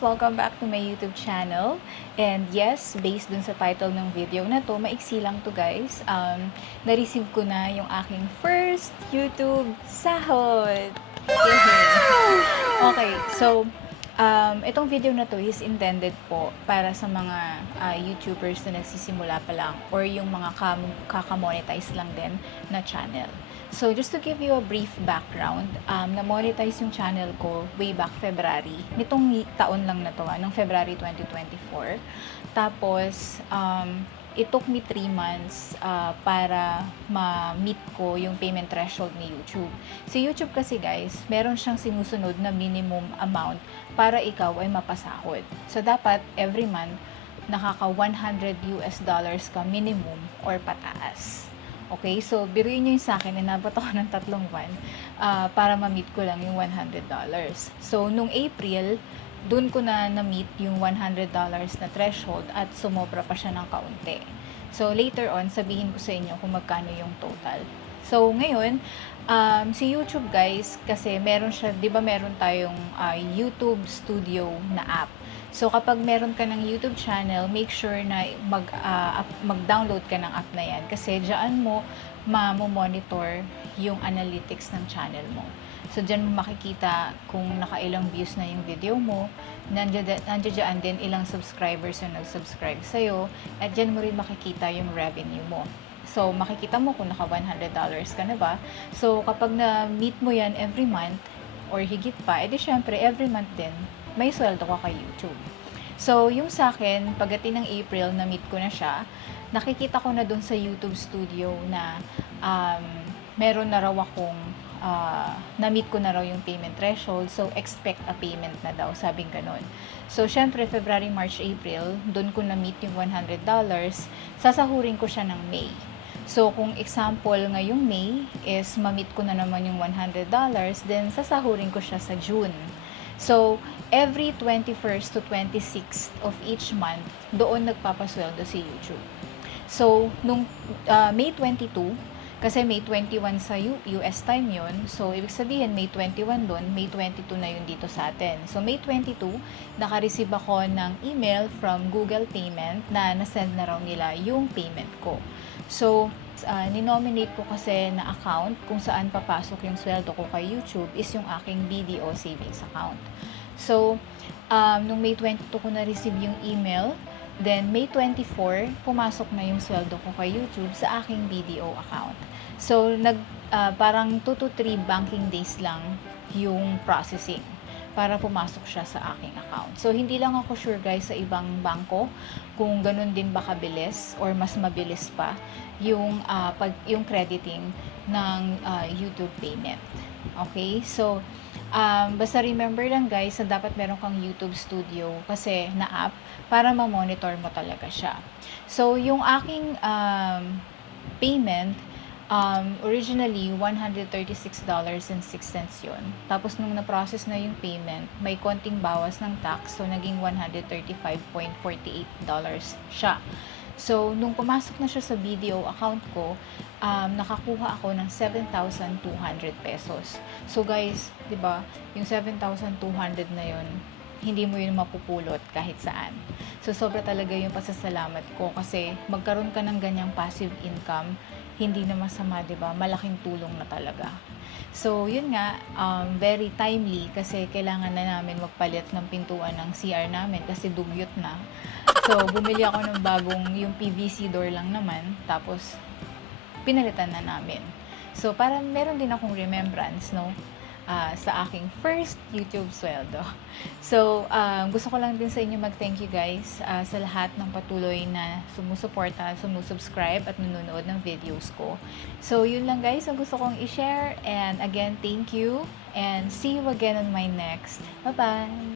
Welcome back to my YouTube channel. And yes, based dun sa title ng video na to, maiksi lang to guys. Na-receive ko na yung aking first YouTube sahod! Yay! Okay, so, itong video na to is intended po para sa mga YouTubers na nagsisimula pa lang or yung mga kaka-monetize lang din na channel. So, just to give you a brief background, na-monetize yung channel ko way back February. Nitong taon lang na to, ng February 2024. Tapos, it took me 3 months para ma-meet ko yung payment threshold ni YouTube. Si YouTube kasi guys, meron siyang sinusunod na minimum amount para ikaw ay mapasahod. So, dapat every month, nakaka $100 ka minimum or pataas. Okay, so biruin nyo yung sa akin, inabot ako ng 3 buwan para ma-meet ko lang yung $100. So, nung April, dun ko na-meet yung $100 na threshold at sumobra pa siya ng kaunti. So, later on, sabihin ko sa inyo kung magkano yung total. So, ngayon, si YouTube guys, kasi meron siya, di ba meron tayong YouTube Studio na app. So, kapag meron ka ng YouTube channel, make sure na mag-download ka ng app na yan. Kasi dyan mo monitor yung analytics ng channel mo. So, dyan mo makikita kung nakailang views na yung video mo. Nandiyan din ilang subscribers yung nag-subscribe sa'yo. At dyan mo rin makikita yung revenue mo. So, makikita mo kung naka $100 ka na ba. So, kapag na-meet mo yan every month, or higit pa, edi syempre, every month din, may sweldo ka kay YouTube. So, yung sa akin, pagdating ng April, na-meet ko na siya, nakikita ko na dun sa YouTube Studio na meron na raw akong, na-meet ko na raw yung payment threshold, so expect a payment na daw, sabing ganun. So, syempre, February, March, April, dun ko na-meet yung $100, sasahurin ko siya ng May. So, kung example, ngayong May is ma-meet ko na naman yung $100, then sasahurin ko siya sa June. So, every 21st to 26th of each month, doon nagpapasweldo si YouTube. So, nung May 22, kasi May 21 sa US time yon, so ibig sabihin May 21 doon, May 22 na yun dito sa atin. So, May 22, naka-receive ako ng email from Google Payment na nasend na raw nila yung payment ko. So, ninominate ko kasi na account kung saan papasok yung sweldo ko kay YouTube is yung aking BDO savings account. So, nung May 22 ko na-receive yung email, then May 24, pumasok na yung sweldo ko kay YouTube sa aking BDO account. So, parang 2 to 3 banking days lang yung processing para pumasok siya sa aking account. So, hindi lang ako sure guys sa ibang bangko kung ganun din ba kabilis or mas mabilis pa yung crediting ng YouTube payment. Okay? So, basta remember lang guys na dapat meron kang YouTube Studio kasi na app para ma-monitor mo talaga siya. So, yung aking payment, originally, $136.06 yun. Tapos, nung na-process na yung payment, may konting bawas ng tax, so naging $135.48 siya. So, nung pumasok na siya sa BDO account ko, nakakuha ako ng 7,200 pesos. So, guys, di ba, yung 7,200 na yun, hindi mo yun mapupulot kahit saan. So, sobra talaga yung pasasalamat ko kasi magkaroon ka ng ganyang passive income, hindi na masama, di ba? Malaking tulong na talaga. So, yun nga, very timely kasi kailangan na namin magpalit ng pintuan ng CR namin kasi dugyot na. So, bumili ako ng bagong, yung PVC door lang naman, tapos pinalitan na namin. So, para meron din akong remembrance, no? Sa aking first YouTube sweldo. So, gusto ko lang din sa inyo mag-thank you guys sa lahat ng patuloy na sumusuporta, sumusubscribe at nanonood ng videos ko. So, yun lang guys ang gusto kong i-share. And again, thank you. And see you again on my next. Bye-bye!